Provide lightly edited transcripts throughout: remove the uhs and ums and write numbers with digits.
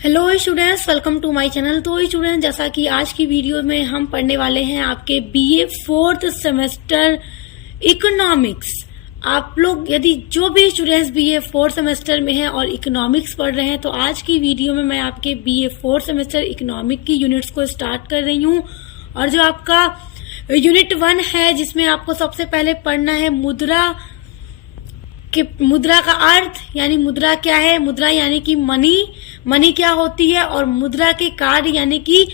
Hello students, welcome to my channel. तो student, जैसा कि आज की वीडियो में हम पढ़ने वाले हैं आपके बीए 4th सेमेस्टर इकोनॉमिक्स। आप लोग यदि जो भी स्टूडेंट्स बीए 4th सेमेस्टर में हैं और इकोनॉमिक्स पढ़ रहे हैं, तो आज की वीडियो में मैं आपके बीए 4th सेमेस्टर इकोनॉमिक की यूनिट्स को स्टार्ट कर रही हूँ। और जो आपका यूनिट 1 है, जिसमें आपको सबसे पहले पढ़ना है मुद्रा का अर्थ, यानी मुद्रा क्या है, मुद्रा यानी कि मनी क्या होती है, और मुद्रा के कार्य यानी कि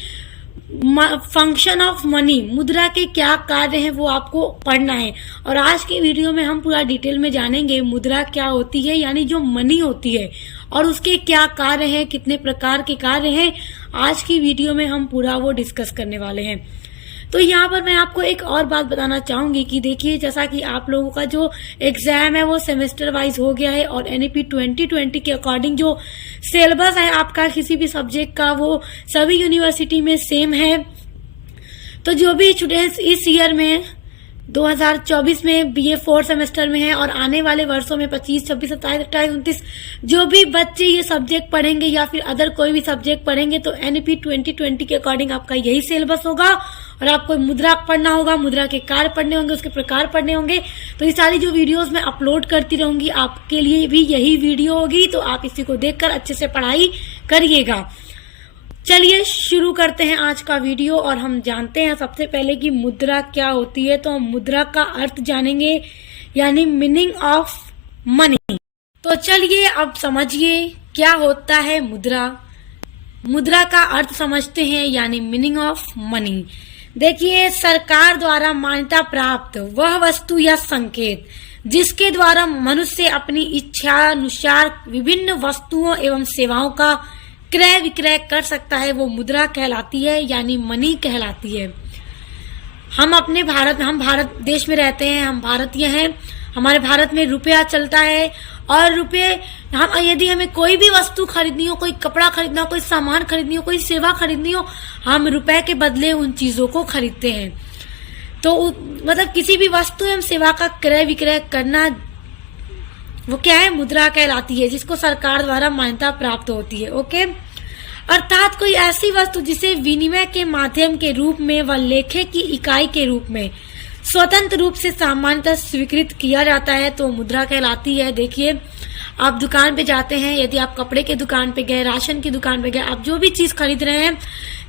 फंक्शन ऑफ मनी, मुद्रा के क्या कार्य हैं वो आपको पढ़ना है। और आज की वीडियो में हम पूरा डिटेल में जानेंगे मुद्रा क्या होती है, यानी जो मनी होती है, और उसके क्या कार्य हैं, कितने प्रकार के कार्य हैं। आज की वीडियो में हम पूरा वो डिस्कस करने वाले हैं। तो यहाँ पर मैं आपको एक और बात बताना चाहूंगी कि देखिए, जैसा कि आप लोगों का जो एग्जाम है वो सेमेस्टर वाइज हो गया है, और एनईपी 2020 के अकॉर्डिंग जो सिलेबस है आपका किसी भी सब्जेक्ट का, वो सभी यूनिवर्सिटी में सेम है। तो जो भी स्टूडेंट्स इस ईयर में 2024 में बीए 4th सेमेस्टर में है, और आने वाले वर्षों में 25, 26, 27, 28, 29 जो भी बच्चे ये सब्जेक्ट पढ़ेंगे या फिर अदर कोई भी सब्जेक्ट पढ़ेंगे, तो एनईपी 2020 के अकॉर्डिंग आपका यही सिलेबस होगा। और आपको मुद्रा पढ़ना होगा, मुद्रा के कार्य पढ़ने होंगे, उसके प्रकार पढ़ने होंगे। तो ये सारी जो वीडियोस मैं अपलोड करती रहूंगी, आपके लिए भी यही वीडियो होगी, तो आप इसी को देखकर अच्छे से पढ़ाई करिएगा। चलिए शुरू करते हैं आज का वीडियो, और हम जानते हैं सबसे पहले कि मुद्रा क्या होती है। तो हम मुद्रा का अर्थ जानेंगे, यानी मीनिंग ऑफ मनी। तो चलिए अब समझिए क्या होता है मुद्रा। मुद्रा का अर्थ समझते हैं, यानी मीनिंग ऑफ मनी। देखिए, सरकार द्वारा मान्यता प्राप्त वह वस्तु या संकेत जिसके द्वारा मनुष्य अपनी इच्छा अनुसार विभिन्न वस्तुओं एवं सेवाओं का क्रय विक्रय कर सकता है, वो मुद्रा कहलाती है, यानी मनी कहलाती है। हम भारत देश में रहते हैं, हम भारतीय हैं। हमारे भारत में रुपया चलता है, और यदि हमें कोई भी वस्तु खरीदनी हो, कोई कपड़ा खरीदना हो, कोई सामान खरीदनी हो, कोई सेवा खरीदनी हो, हम रुपए के बदले उन चीजों को खरीदते हैं। तो मतलब किसी भी वस्तु एवं सेवा का क्रय विक्रय करना, वो क्या है, मुद्रा कहलाती है, जिसको सरकार द्वारा मान्यता प्राप्त होती है। ओके, अर्थात कोई ऐसी वस्तु जिसे विनिमय के माध्यम के रूप में व लेखे की इकाई के रूप में स्वतंत्र रूप से सामान्यतः स्वीकृत किया जाता है, तो मुद्रा कहलाती है। देखिए, आप दुकान पे जाते हैं, यदि आप कपड़े के दुकान पे गए, राशन की दुकान पे गए, आप जो भी चीज खरीद रहे हैं,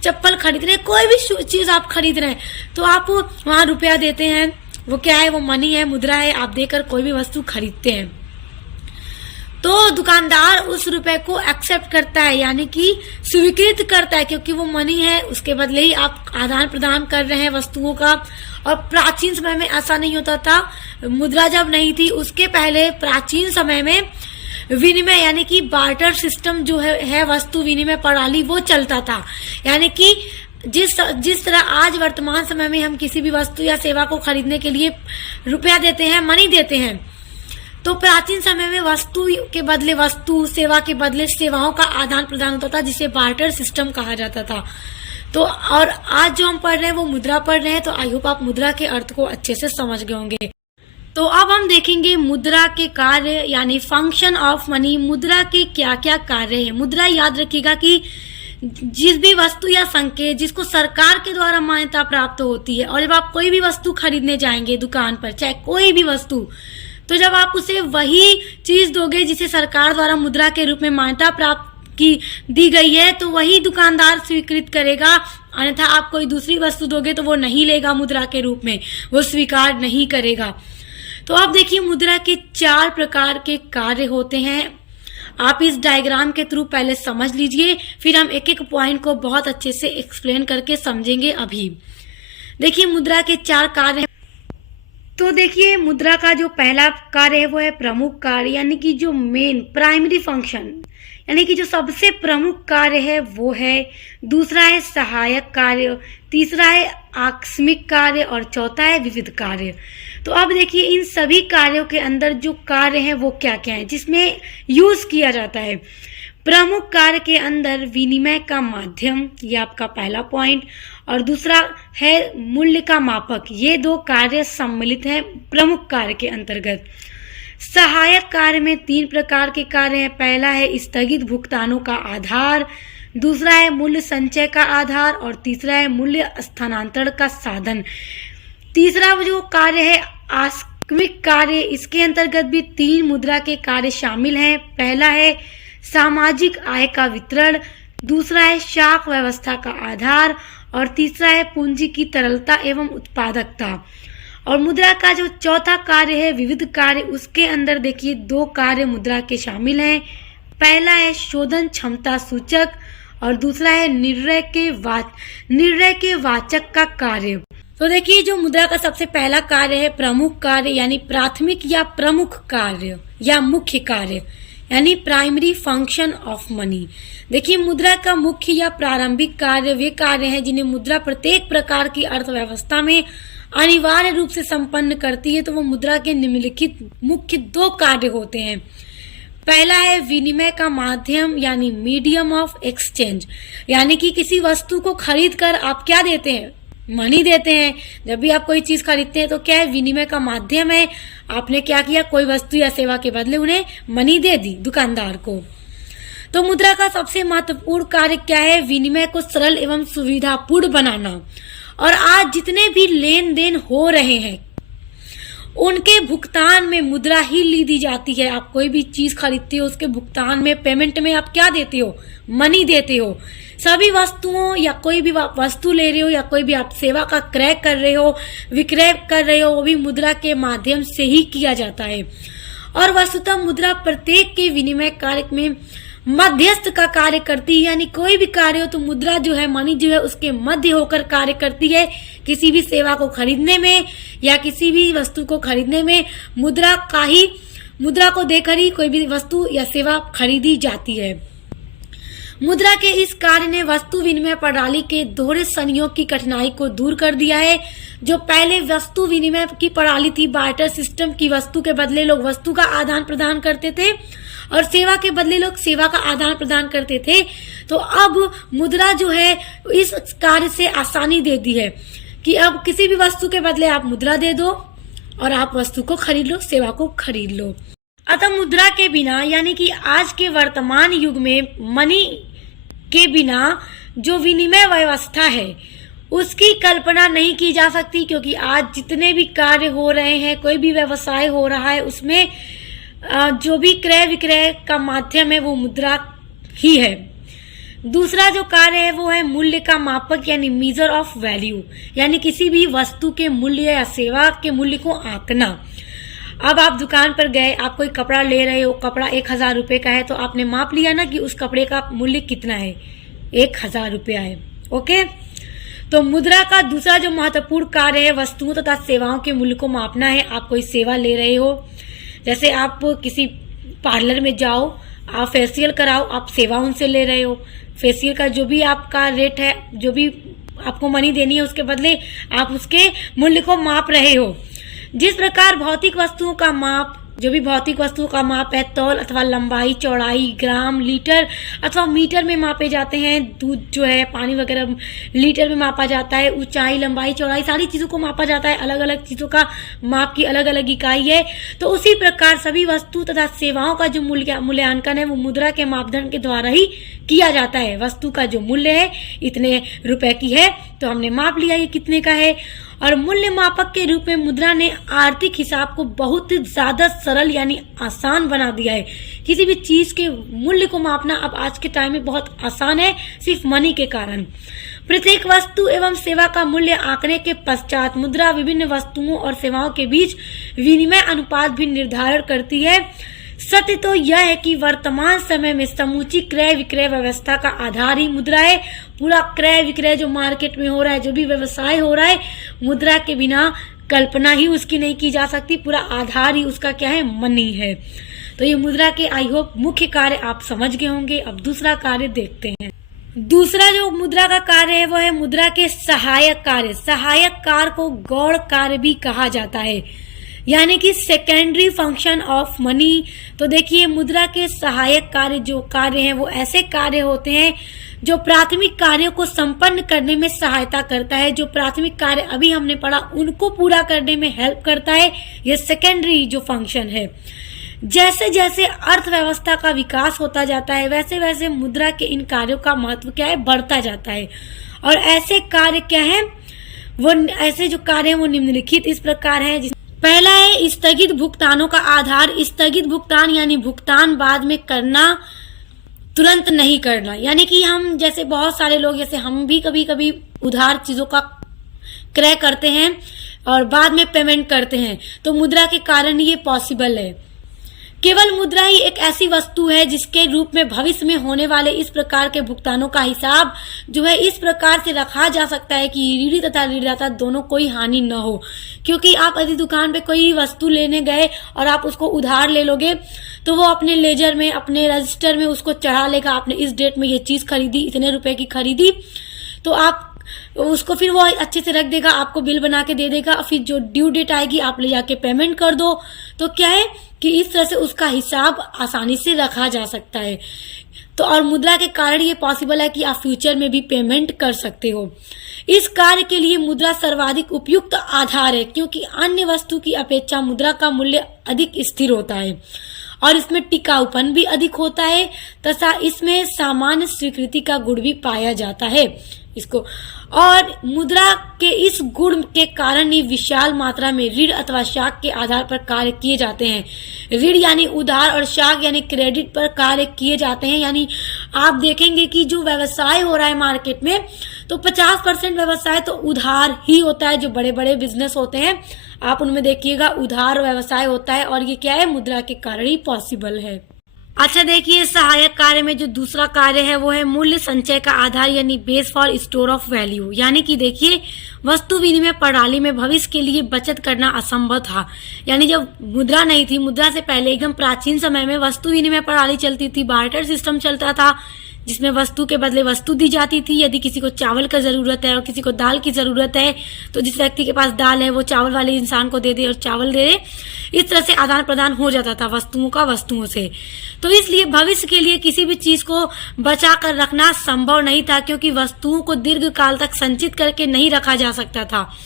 चप्पल खरीद रहे हैं, कोई भी चीज आप खरीद रहे हैं, तो आप वहां रुपया देते हैं। वो क्या है, वो मनी है, मुद्रा है। आप देकर कोई भी वस्तु खरीदते हैं, तो दुकानदार उस रुपए को एक्सेप्ट करता है, यानी कि स्वीकृत करता है, क्योंकि वो मनी है, उसके बदले ही आप आदान प्रदान कर रहे हैं वस्तुओं का। और प्राचीन समय में ऐसा नहीं होता था, मुद्रा जब नहीं थी उसके पहले प्राचीन समय में विनिमय यानी कि बार्टर सिस्टम जो है वस्तु विनिमय प्रणाली, वो चलता था। यानी कि जिस तरह आज वर्तमान समय में हम किसी भी वस्तु या सेवा को खरीदने के लिए रुपया देते हैं, मनी देते हैं, तो प्राचीन समय में वस्तु के बदले वस्तु, सेवा के बदले सेवाओं का आदान प्रदान होता था, जिसे बार्टर सिस्टम कहा जाता था। तो और आज जो हम पढ़ रहे हैं वो मुद्रा पढ़ रहे हैं, तो आई होप आप मुद्रा के अर्थ को अच्छे से समझ गए होंगे। तो अब हम देखेंगे मुद्रा के कार्य, यानी फंक्शन ऑफ मनी। मुद्रा के क्या क्या कार्य है। मुद्रा, याद रखिएगा कि जिस भी वस्तु या संकेत जिसको सरकार के द्वारा मान्यता प्राप्त होती है, और जब आप कोई भी वस्तु खरीदने जाएंगे दुकान पर, चाहे कोई भी वस्तु, तो जब आप उसे वही चीज दोगे जिसे सरकार द्वारा मुद्रा के रूप में मान्यता प्राप्त की दी गई है, तो वही दुकानदार स्वीकृत करेगा। अन्यथा आप कोई दूसरी वस्तु दोगे तो वो नहीं लेगा मुद्रा के रूप में, वो स्वीकार नहीं करेगा। तो अब देखिए, मुद्रा के 4 प्रकार के कार्य होते हैं। आप इस डायग्राम के थ्रू पहले समझ लीजिए, फिर हम एक एक पॉइंट को बहुत अच्छे से एक्सप्लेन करके समझेंगे। अभी देखिए, मुद्रा के 4 कार्य। तो देखिए, मुद्रा का जो पहला कार्य है वो है प्रमुख कार्य, यानी कि जो मेन प्राइमरी फंक्शन, यानी कि जो सबसे प्रमुख कार्य है वो है। दूसरा है सहायक कार्य, तीसरा है आकस्मिक कार्य, और चौथा है विविध कार्य। तो अब देखिए, इन सभी कार्यों के अंदर जो कार्य हैं वो क्या क्या है जिसमें यूज किया जाता है। प्रमुख कार्य के अंदर विनिमय का माध्यम, ये आपका पहला पॉइंट, और दूसरा है मूल्य का मापक। ये 2 कार्य सम्मिलित हैं प्रमुख कार्य के अंतर्गत। सहायक कार्य में 3 प्रकार के कार्य हैं। पहला है स्थगित भुगतानों का आधार, दूसरा है मूल्य संचय का आधार और तीसरा है मूल्य स्थानांतरण का साधन। तीसरा जो कार्य है आकस्मिक कार्य, इसके अंतर्गत भी 3 मुद्रा के कार्य शामिल हैं। पहला है सामाजिक आय का वितरण, दूसरा है शाख व्यवस्था का आधार और तीसरा है पूंजी की तरलता एवं उत्पादकता। और मुद्रा का जो चौथा कार्य है विविध कार्य, उसके अंदर देखिए 2 कार्य मुद्रा के शामिल हैं। पहला है शोधन क्षमता सूचक और दूसरा है निर्णय के वाचक का कार्य। तो देखिए जो मुद्रा का सबसे पहला कार्य है प्रमुख कार्य यानी प्राथमिक या प्रमुख कार्य या मुख्य कार्य यानी प्राइमरी फंक्शन ऑफ मनी। देखिए मुद्रा का मुख्य या प्रारंभिक कार्य वे कार्य हैं जिन्हें मुद्रा प्रत्येक प्रकार की अर्थव्यवस्था में अनिवार्य रूप से संपन्न करती है। तो वो मुद्रा के निम्नलिखित मुख्य 2 कार्य होते हैं। पहला है विनिमय का माध्यम यानी मीडियम ऑफ एक्सचेंज, यानी कि किसी वस्तु को खरीद कर आप क्या देते हैं, मनी देते हैं। जब भी आप कोई चीज खरीदते हैं तो क्या है, विनिमय का माध्यम है। आपने क्या किया, कोई वस्तु या सेवा के बदले उन्हें मनी दे दी दुकानदार को। तो मुद्रा का सबसे महत्वपूर्ण कार्य क्या है, विनिमय को सरल एवं सुविधापूर्ण बनाना। और आज जितने भी लेन देन हो रहे हैं उनके भुगतान में मुद्रा ही ली दी जाती है। आप कोई भी चीज खरीदते हो उसके भुगतान में, पेमेंट में आप क्या देते हो, मनी देते हो। सभी वस्तुओं या कोई भी वस्तु ले रहे हो या कोई भी आप सेवा का क्रय कर रहे हो, विक्रय कर रहे हो, वो भी मुद्रा के माध्यम से ही किया जाता है। और वस्तुतः मुद्रा प्रत्येक के विनिमय कार्य में मध्यस्थ का कार्य करती है, यानी कोई भी कार्य हो तो मुद्रा जो है, मनी जो है, उसके मध्य होकर कार्य करती है। किसी भी सेवा को खरीदने में या किसी भी वस्तु को खरीदने में मुद्रा को देकर ही कोई भी वस्तु या सेवा खरीदी जाती है। मुद्रा के इस कार्य ने वस्तु विनिमय प्रणाली के दोहरे संयोग की कठिनाई को दूर कर दिया है। जो पहले वस्तु विनिमय की प्रणाली थी, बार्टर सिस्टम की, वस्तु के बदले लोग वस्तु का आदान प्रदान करते थे और सेवा के बदले लोग सेवा का आदान प्रदान करते थे। तो अब मुद्रा जो है इस कार्य से आसानी दे दी है कि अब किसी भी वस्तु के बदले आप मुद्रा दे दो और आप वस्तु को खरीद लो, सेवा को खरीद लो। अतः मुद्रा के बिना यानी कि आज के वर्तमान युग में मनी के बिना जो विनिमय व्यवस्था है उसकी कल्पना नहीं की जा सकती, क्योंकि आज जितने भी कार्य हो रहे हैं, कोई भी व्यवसाय हो रहा है, उसमें जो भी क्रय विक्रय का माध्यम है वो मुद्रा ही है। दूसरा जो कार्य है वो है मूल्य का मापक यानी मीजर ऑफ वैल्यू, यानी किसी भी वस्तु के मूल्य या सेवा के मूल्य को आंकना। अब आप दुकान पर गए, आप कोई कपड़ा ले रहे हो, कपड़ा 1000 रुपए का है, तो आपने माप लिया ना कि उस कपड़े का मूल्य कितना है, 1000 रुपया है। ओके, तो मुद्रा का दूसरा जो महत्वपूर्ण कार्य है वस्तुओं तथा सेवाओं के मूल्य को मापना है। आप कोई सेवा ले रहे हो, जैसे आप किसी पार्लर में जाओ, आप फेशियल कराओ, आप सेवा उनसे ले रहे हो। फेशियल का जो भी आपका रेट है, जो भी आपको मनी देनी है, उसके बदले आप उसके मूल्य को माप रहे हो। जिस प्रकार भौतिक वस्तुओं का माप, जो भी भौतिक वस्तुओं का माप है, तौल अथवा लंबाई, चौड़ाई, ग्राम, लीटर अथवा मीटर में मापे जाते हैं। दूध जो है, पानी वगैरह लीटर में मापा जाता है। ऊंचाई, लंबाई, चौड़ाई, सारी चीजों को मापा जाता है। अलग अलग चीजों का माप की अलग अलग इकाई है। तो उसी प्रकार सभी वस्तु तथा सेवाओं का जो मूल्यांकन है वो मुद्रा के मापदंड के द्वारा ही किया जाता है। वस्तु का जो मूल्य है इतने रुपए की है, तो हमने माप लिया ये कितने का है। और मूल्य मापक के रूप में मुद्रा ने आर्थिक हिसाब को बहुत ज्यादा सरल यानी आसान बना दिया है। किसी भी चीज के मूल्य को मापना अब आज के टाइम में बहुत आसान है, सिर्फ मनी के कारण। प्रत्येक वस्तु एवं सेवा का मूल्य आंकने के पश्चात मुद्रा विभिन्न वस्तुओं और सेवाओं के बीच विनिमय अनुपात भी निर्धारण करती है। सत्य तो यह है कि वर्तमान समय में समूची क्रय विक्रय व्यवस्था का आधार ही मुद्रा है। पूरा क्रय विक्रय जो मार्केट में हो रहा है, जो भी व्यवसाय हो रहा है, मुद्रा के बिना कल्पना ही उसकी नहीं की जा सकती। पूरा आधार ही उसका क्या है, मनी है। तो ये मुद्रा के आई होप मुख्य कार्य आप समझ गए होंगे। अब दूसरा कार्य देखते हैं। दूसरा जो मुद्रा का कार्य है वो है मुद्रा के सहायक कार्य। सहायक कार्य को गौण कार्य भी कहा जाता है, यानी कि सेकेंडरी फंक्शन ऑफ मनी। तो देखिए मुद्रा के सहायक कार्य जो कार्य हैं वो ऐसे कार्य होते हैं जो प्राथमिक कार्यों को संपन्न करने में सहायता करता है, जो प्राथमिक कार्य अभी हमने पढ़ा उनको पूरा करने में हेल्प करता है, ये सेकेंडरी जो फंक्शन है। जैसे जैसे अर्थव्यवस्था का विकास होता जाता है वैसे वैसे मुद्रा के इन कार्यों का महत्व क्या है, बढ़ता जाता है। और ऐसे कार्य क्या है, वो ऐसे जो कार्य है वो निम्नलिखित इस प्रकार है। पहला है स्थगित भुगतानों का आधार। स्थगित भुगतान यानी भुगतान बाद में करना, तुरंत नहीं करना। यानी कि हम जैसे बहुत सारे लोग, जैसे हम भी कभी कभी उधार चीजों का क्रय करते हैं और बाद में पेमेंट करते हैं, तो मुद्रा के कारण ये पॉसिबल है। केवल मुद्रा ही एक ऐसी वस्तु है जिसके रूप में भविष्य में होने वाले इस प्रकार के भुगतानों का हिसाब जो है इस प्रकार से रखा जा सकता है कि ऋणी तथा ऋणदाता दोनों कोई हानि न हो। क्योंकि आप यदि दुकान पे कोई वस्तु लेने गए और आप उसको उधार ले लोगे तो वो अपने लेजर में, अपने रजिस्टर में उसको चढ़ा लेगा, आपने इस डेट में ये चीज खरीदी, इतने रुपए की खरीदी, तो आप उसको फिर वो अच्छे से रख देगा, आपको बिल बना के दे देगा। फिर जो ड्यू डेट आएगी आप ले जाके पेमेंट कर दो। तो क्या है कि इस तरह से उसका हिसाब आसानी से रखा जा सकता है। तो और मुद्रा के कारण ये पॉसिबल है कि आप फ्यूचर में भी पेमेंट कर सकते हो। इस कार्य के लिए मुद्रा सर्वाधिक उपयुक्त आधार है, क्योंकि अन्य वस्तु की अपेक्षा मुद्रा का मूल्य अधिक स्थिर होता है और इसमें टिकाऊपन भी अधिक होता है तथा इसमें सामान्य स्वीकृति का गुण भी पाया जाता है इसको। और मुद्रा के इस गुण के कारण ही विशाल मात्रा में ऋण अथवा शाख के आधार पर कार्य किए जाते हैं। ऋण यानी उधार और शाख यानी क्रेडिट पर कार्य किए जाते हैं। यानी आप देखेंगे कि जो व्यवसाय हो रहा है मार्केट में, तो 50% व्यवसाय तो उधार ही होता है। जो बड़े बड़े बिजनेस होते हैं आप उनमें देखिएगा उधार व्यवसाय होता है, और ये क्या है, मुद्रा के कारण ही पॉसिबल है। अच्छा देखिए, सहायक कार्य में जो दूसरा कार्य है वो है मूल्य संचय का आधार यानी base for store of value. यानी कि देखिए, वस्तु विनिमय प्रणाली में भविष्य के लिए बचत करना असंभव था। यानी जब मुद्रा नहीं थी, मुद्रा से पहले एकदम प्राचीन समय में वस्तु विनिमय प्रणाली चलती थी, बार्टर सिस्टम चलता था जिसमें वस्तु के बदले वस्तु दी जाती थी। यदि किसी को चावल का जरूरत है और किसी को दाल की जरूरत है तो जिस व्यक्ति के पास दाल है वो चावल वाले इंसान को दे दे और चावल दे दे। इस तरह से आदान प्रदान हो जाता था वस्तुओं का वस्तुओं से। तो इसलिए भविष्य के लिए किसी भी चीज को बचा कर रखना संभव नहीं था, क्योंकि वस्तुओं को दीर्घ काल तक संचित करके नहीं रखा जा सकता था।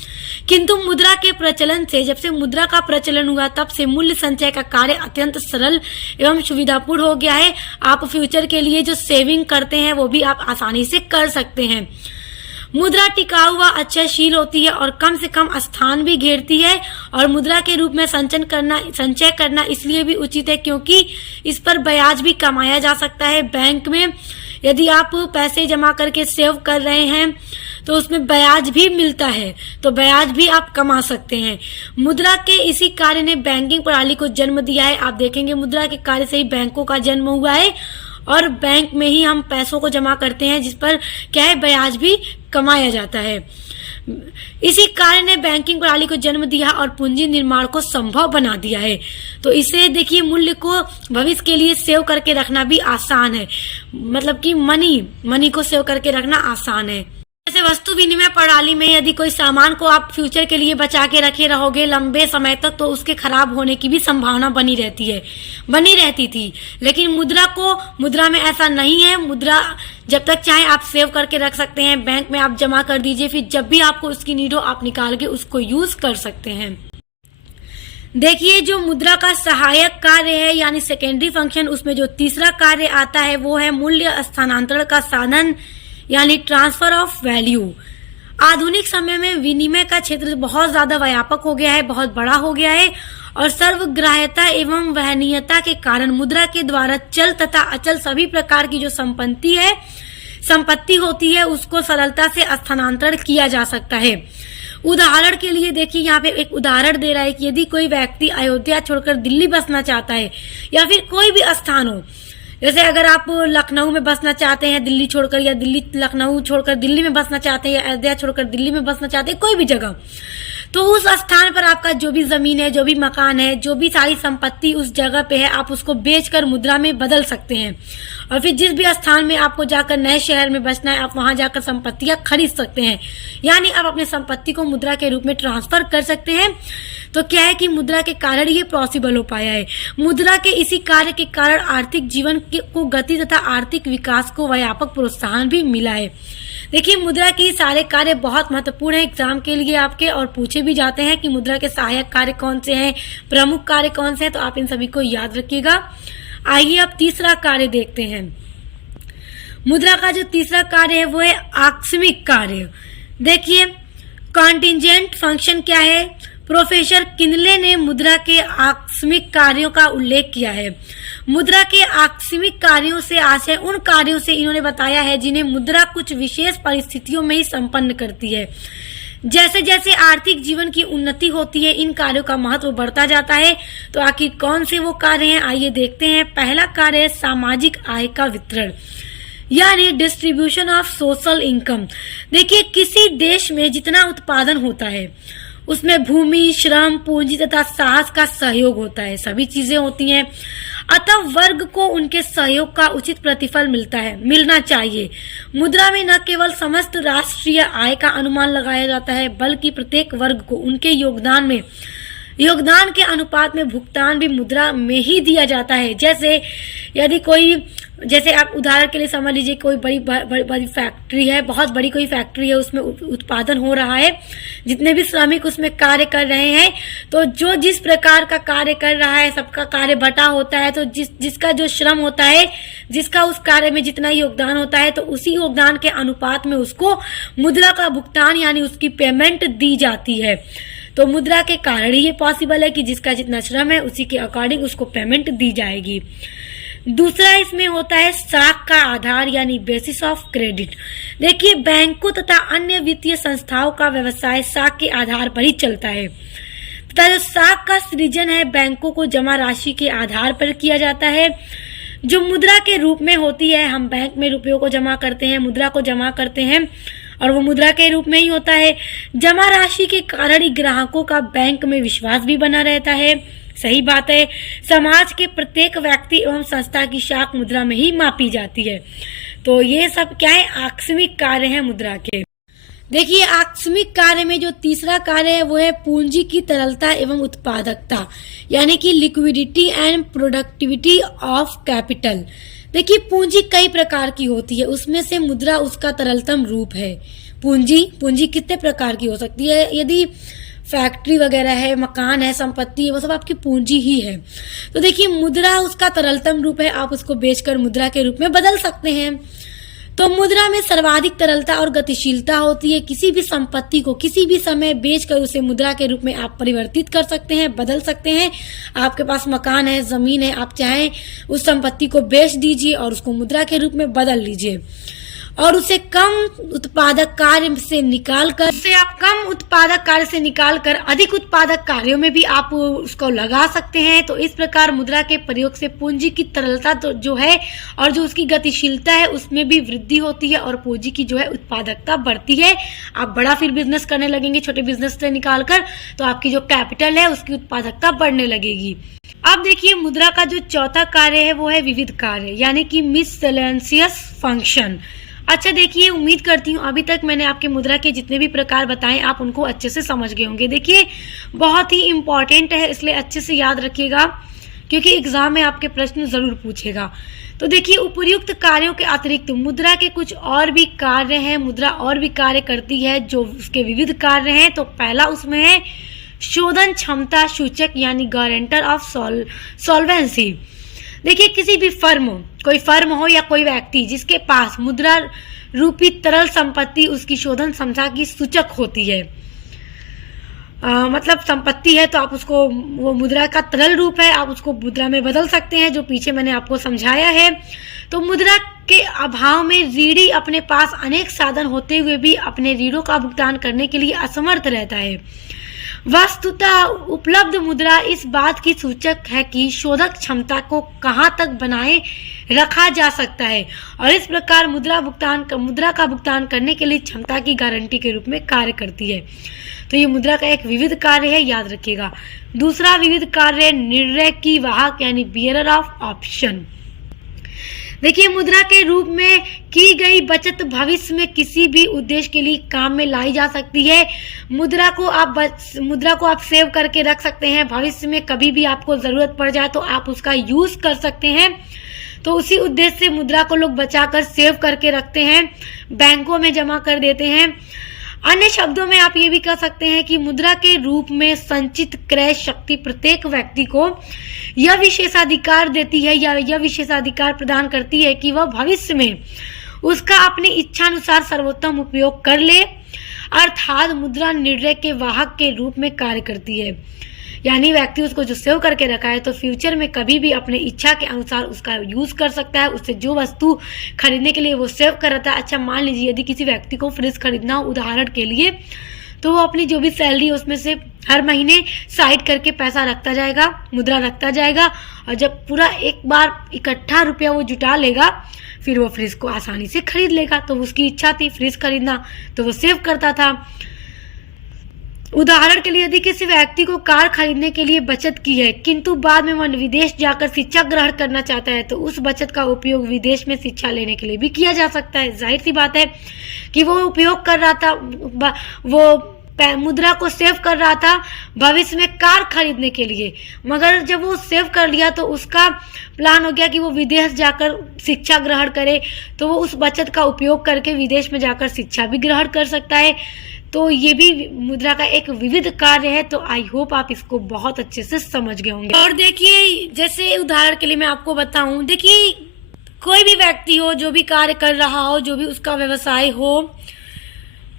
किंतु मुद्रा के प्रचलन से, जब से मुद्रा का प्रचलन हुआ तब से मूल्य संचय का कार्य अत्यंत सरल एवं सुविधापूर्ण हो गया है। आप फ्यूचर के लिए जो सेविंग करते हैं वो भी आप आसानी से कर सकते हैं। मुद्रा टिकाऊ व अक्षयशील होती है और कम से कम स्थान भी घेरती है, और मुद्रा के रूप में संचय करना इसलिए भी उचित है क्योंकि इस पर ब्याज भी कमाया जा सकता है। बैंक में यदि आप पैसे जमा करके सेव कर रहे हैं तो उसमें ब्याज भी मिलता है, तो ब्याज भी आप कमा सकते हैं। मुद्रा के इसी कार्य ने बैंकिंग प्रणाली को जन्म दिया है। आप देखेंगे मुद्रा के कार्य से ही बैंकों का जन्म हुआ है, और बैंक में ही हम पैसों को जमा करते हैं जिस पर क्या है, ब्याज भी कमाया जाता है। इसी कार्य ने बैंकिंग प्रणाली को जन्म दिया और पूंजी निर्माण को संभव बना दिया है। तो इसे देखिए, मूल्य को भविष्य के लिए सेव करके रखना भी आसान है। मतलब कि मनी को सेव करके रखना आसान है। जैसे वस्तु विनिमय प्रणाली में यदि कोई सामान को आप फ्यूचर के लिए बचा के रखे रहोगे लंबे समय तक, तो उसके खराब होने की भी संभावना बनी रहती थी। लेकिन मुद्रा में ऐसा नहीं है। मुद्रा जब तक चाहे आप सेव करके रख सकते हैं, बैंक में आप जमा कर दीजिए, फिर जब भी आपको उसकी नीड हो आप निकाल के उसको यूज कर सकते हैं। देखिए, जो मुद्रा का सहायक कार्य है यानी सेकेंडरी फंक्शन, उसमें जो तीसरा कार्य आता है वो है मूल्य स्थानांतरण का साधन यानी ट्रांसफर ऑफ वैल्यू। आधुनिक समय में विनिमय का क्षेत्र बहुत ज्यादा व्यापक हो गया है, बहुत बड़ा हो गया है, और सर्वग्राह्यता एवं वहनीयता के कारण मुद्रा के द्वारा चल तथा अचल सभी प्रकार की जो संपत्ति होती है उसको सरलता से स्थानांतरण किया जा सकता है। उदाहरण के लिए देखिए, यहाँ पे एक उदाहरण दे रहा है कि यदि कोई व्यक्ति अयोध्या छोड़कर दिल्ली बसना चाहता है या फिर कोई भी स्थान हो, जैसे अगर आप लखनऊ में बसना चाहते हैं दिल्ली छोड़कर, या दिल्ली लखनऊ छोड़कर दिल्ली में बसना चाहते हैं, या अयोध्या छोड़कर दिल्ली में बसना चाहते हैं, कोई भी जगह, तो उस स्थान पर आपका जो भी जमीन है, जो भी मकान है, जो भी सारी संपत्ति उस जगह पे है, आप उसको बेचकर मुद्रा में बदल सकते हैं। और फिर जिस भी स्थान में आपको जाकर नए शहर में बसना है, आप वहां जाकर संपत्तियां खरीद सकते हैं, यानी आप अपने संपत्ति को मुद्रा के रूप में ट्रांसफर कर सकते हैं। तो क्या है कि मुद्रा के कारण ये पॉसिबल हो पाया है। मुद्रा के इसी कार्य के कारण आर्थिक जीवन को गति तथा आर्थिक विकास को व्यापक प्रोत्साहन भी मिला है। देखिए, मुद्रा की सारे कार्य बहुत महत्वपूर्ण है एग्जाम के लिए आपके, और पूछे भी जाते हैं कि मुद्रा के सहायक कार्य कौन से हैं, प्रमुख कार्य कौन से हैं, तो आप इन सभी को याद रखिएगा। आइए अब तीसरा कार्य देखते हैं। मुद्रा का जो तीसरा कार्य है वो है आकस्मिक कार्य। देखिए, कॉन्टिजेंट फंक्शन क्या है? प्रोफेसर किनले ने मुद्रा के आकस्मिक कार्यों का उल्लेख किया है। मुद्रा के आकस्मिक कार्यों से आशय उन कार्यों से इन्होंने बताया है जिन्हें मुद्रा कुछ विशेष परिस्थितियों में ही संपन्न करती है। जैसे जैसे आर्थिक जीवन की उन्नति होती है, इन कार्यों का महत्व बढ़ता जाता है। तो आखिर कौन से वो कार्य हैं, आइए देखते हैं। पहला कार्य है सामाजिक आय का वितरण, यानी डिस्ट्रीब्यूशन ऑफ सोशल इनकम। देखिए, किसी देश में जितना उत्पादन होता है उसमें भूमि, श्रम, पूंजी तथा साहस का सहयोग होता है, सभी चीजें होती हैं। अतः वर्ग को उनके सहयोग का उचित प्रतिफल मिलना चाहिए। मुद्रा में न केवल समस्त राष्ट्रीय आय का अनुमान लगाया जाता है, बल्कि प्रत्येक वर्ग को उनके योगदान के अनुपात में भुगतान भी मुद्रा में ही दिया जाता है। जैसे यदि जैसे आप उदाहरण के लिए समझ लीजिए, कोई बड़ी फैक्ट्री है, बहुत बड़ी कोई फैक्ट्री है, उसमें उत्पादन हो रहा है, जितने भी श्रमिक उसमें कार्य कर रहे हैं, तो जो जिस प्रकार का कार्य कर रहा है, सबका कार्य बटा होता है। तो जिसका जो श्रम होता है, जिसका उस कार्य में जितना योगदान होता है, तो उसी योगदान के अनुपात में उसको मुद्रा का भुगतान यानी उसकी पेमेंट दी जाती है। तो मुद्रा के कारण ही ये पॉसिबल है कि जिसका जितना श्रम है उसी के अकॉर्डिंग उसको पेमेंट दी जाएगी। दूसरा इसमें होता है साख का आधार यानी बेसिस ऑफ क्रेडिट। देखिए, बैंकों तथा अन्य वित्तीय संस्थाओं का व्यवसाय साख के आधार पर ही चलता है तथा जो साख का सृजन है बैंकों को जमा राशि के आधार पर किया जाता है, जो मुद्रा के रूप में होती है। हम बैंक में रुपयों को जमा करते हैं, मुद्रा को जमा करते हैं, और वो मुद्रा के रूप में ही होता है। जमा राशि के कारण ही ग्राहकों का बैंक में विश्वास भी बना रहता है। सही बात है। समाज के प्रत्येक व्यक्ति एवं संस्था की साख मुद्रा में ही मापी जाती है। तो ये सब क्या है? आकस्मिक कार्य है मुद्रा के। देखिए, आकस्मिक कार्य में जो तीसरा कार्य है वो है पूंजी की तरलता एवं उत्पादकता, यानी कि liquidity and productivity of capital. देखिए, पूंजी कई प्रकार की होती है, उसमें से मुद्रा उसका तरलतम रूप है। पूंजी कितने प्रकार की हो सकती है? यदि फैक्ट्री वगैरह है, मकान है, संपत्ति है, वो सब आपकी पूंजी ही है। तो देखिए, मुद्रा उसका तरलतम रूप है, आप उसको बेचकर मुद्रा के रूप में बदल सकते हैं। तो मुद्रा में सर्वाधिक तरलता और गतिशीलता होती है। किसी भी संपत्ति को किसी भी समय बेचकर उसे मुद्रा के रूप में आप परिवर्तित कर सकते हैं, बदल सकते हैं। आपके पास मकान है, जमीन है, आप चाहें उस संपत्ति को बेच दीजिए और उसको मुद्रा के रूप में बदल लीजिए, और उसे कम उत्पादक कार्य से निकालकर अधिक उत्पादक कार्यों में भी आप उसको लगा सकते हैं। तो इस प्रकार मुद्रा के प्रयोग से पूंजी की तरलता तो जो है और जो उसकी गतिशीलता है उसमें भी वृद्धि होती है, और पूंजी की जो है उत्पादकता बढ़ती है। आप बड़ा फिर बिजनेस करने लगेंगे, छोटे बिजनेस से निकालकर, तो आपकी जो कैपिटल है उसकी उत्पादकता बढ़ने लगेगी। अब देखिए, मुद्रा का जो चौथा कार्य है वो है विविध कार्य, यानी कि मिससेलेनियस फंक्शन। अच्छा, देखिए, उम्मीद करती हूँ अभी तक मैंने आपके मुद्रा के जितने भी प्रकार बताए आप उनको अच्छे से समझ गए होंगे। देखिए, बहुत ही इंपॉर्टेंट है, इसलिए अच्छे से याद रखिएगा, क्योंकि एग्जाम में आपके प्रश्न जरूर पूछेगा। तो देखिए, उपर्युक्त कार्यों के अतिरिक्त मुद्रा के कुछ और भी कार्य हैं। मुद्रा और भी कार्य करती है जो उसके विविध कार्य हैं। तो पहला उसमें है शोधन क्षमता सूचक, यानी गारंटर ऑफ सॉल्वेंसी। देखिए, किसी भी कोई फर्म हो या कोई व्यक्ति जिसके पास मुद्रा रूपी तरल संपत्ति उसकी शोधन क्षमता की सूचक होती है। मतलब संपत्ति है तो आप उसको, वो मुद्रा का तरल रूप है, आप उसको मुद्रा में बदल सकते हैं, जो पीछे मैंने आपको समझाया है। तो मुद्रा के अभाव में रीढ़ी अपने पास अनेक साधन होते हुए भी अपने ऋणों का भुगतान करने के लिए असमर्थ रहता है। वस्तुतः उपलब्ध मुद्रा इस बात की सूचक है कि शोधक क्षमता को कहाँ तक बनाए रखा जा सकता है और इस प्रकार मुद्रा का भुगतान करने के लिए क्षमता की गारंटी के रूप में कार्य करती है। तो ये मुद्रा का एक विविध कार्य है, याद रखिएगा। दूसरा विविध कार्य है निर्णय की वाहक यानी बियरर ऑफ ऑप्शन। देखिए, मुद्रा के रूप में की गई बचत भविष्य में किसी भी उद्देश्य के लिए काम में लाई जा सकती है। मुद्रा को आप सेव करके रख सकते हैं, भविष्य में कभी भी आपको जरूरत पड़ जाए तो आप उसका यूज कर सकते हैं। तो उसी उद्देश्य से मुद्रा को लोग बचाकर सेव करके रखते हैं, बैंकों में जमा कर देते हैं। अन्य शब्दों में आप ये भी कह सकते हैं कि मुद्रा के रूप में संचित क्रय शक्ति प्रत्येक व्यक्ति को यह विशेषाधिकार देती है या यह विशेषाधिकार प्रदान करती है कि वह भविष्य में उसका अपनी इच्छानुसार सर्वोत्तम उपयोग कर ले, अर्थात मुद्रा निर्णय के वाहक के रूप में कार्य करती है। यानी व्यक्ति उसको जो सेव करके रखा है तो फ्यूचर में कभी भी अपने इच्छा के अनुसार उसका यूज कर सकता है, उससे जो वस्तु खरीदने के लिए वो सेव कर रहा था। अच्छा, मान लीजिए यदि किसी व्यक्ति को फ्रिज खरीदना हो उदाहरण के लिए, तो वो अपनी जो भी सैलरी है उसमें से हर महीने साइड करके पैसा रखता जाएगा, मुद्रा रखता जाएगा, और जब पूरा एक बार इकट्ठा रुपया वो जुटा लेगा फिर वो फ्रिज को आसानी से खरीद लेगा। तो उसकी इच्छा थी फ्रिज खरीदना तो वो सेव करता था। उदाहरण के लिए यदि किसी व्यक्ति को कार खरीदने के लिए बचत की है किंतु बाद में वह विदेश जाकर शिक्षा ग्रहण करना चाहता है तो उस बचत का उपयोग विदेश में शिक्षा लेने के लिए भी किया जा सकता है। जाहिर सी बात है कि वो उपयोग कर रहा था, वो मुद्रा को सेव कर रहा था भविष्य में कार खरीदने के लिए, मगर जब वो सेव कर लिया तो उसका प्लान हो गया कि वो विदेश जाकर शिक्षा ग्रहण करे, तो वो उस बचत का उपयोग करके विदेश में जाकर शिक्षा भी ग्रहण कर सकता है। तो ये भी मुद्रा का एक विविध कार्य है। तो आई होप आप इसको बहुत अच्छे से समझ गए होंगे। और देखिए, जैसे उदाहरण के लिए मैं आपको बताऊं, देखिए कोई भी व्यक्ति हो, जो भी कार्य कर रहा हो, जो भी उसका व्यवसाय हो,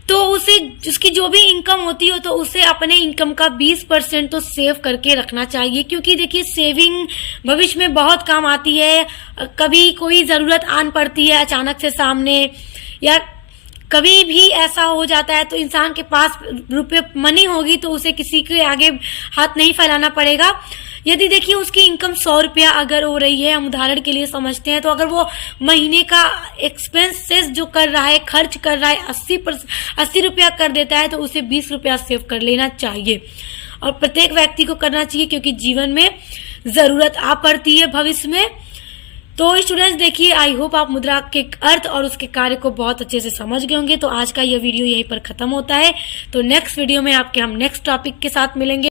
तो उसे उसकी जो भी इनकम होती हो तो उसे अपने इनकम का 20% तो सेव करके रखना चाहिए, क्योंकि देखिए सेविंग भविष्य में बहुत काम आती है। कभी कोई ज़रूरत आन पड़ती है अचानक से सामने, या कभी भी ऐसा हो जाता है तो इंसान के पास मनी होगी तो उसे किसी के आगे हाथ नहीं फैलाना पड़ेगा। यदि देखिए उसकी इनकम 100 रुपया अगर हो रही है, हम उदाहरण के लिए समझते हैं, तो अगर वो महीने का एक्सपेंसेस जो कर रहा है, खर्च कर रहा है 80 रुपया कर देता है तो उसे 20 रुपया सेव कर लेना चाहिए। और प्रत्येक व्यक्ति को करना चाहिए, क्योंकि जीवन में जरूरत आ पड़ती है भविष्य में। तो स्टूडेंट्स देखिए, आई होप आप मुद्रा के अर्थ और उसके कार्य को बहुत अच्छे से समझ गए होंगे। तो आज का यह वीडियो यहीं पर खत्म होता है। तो नेक्स्ट वीडियो में हम नेक्स्ट टॉपिक के साथ मिलेंगे।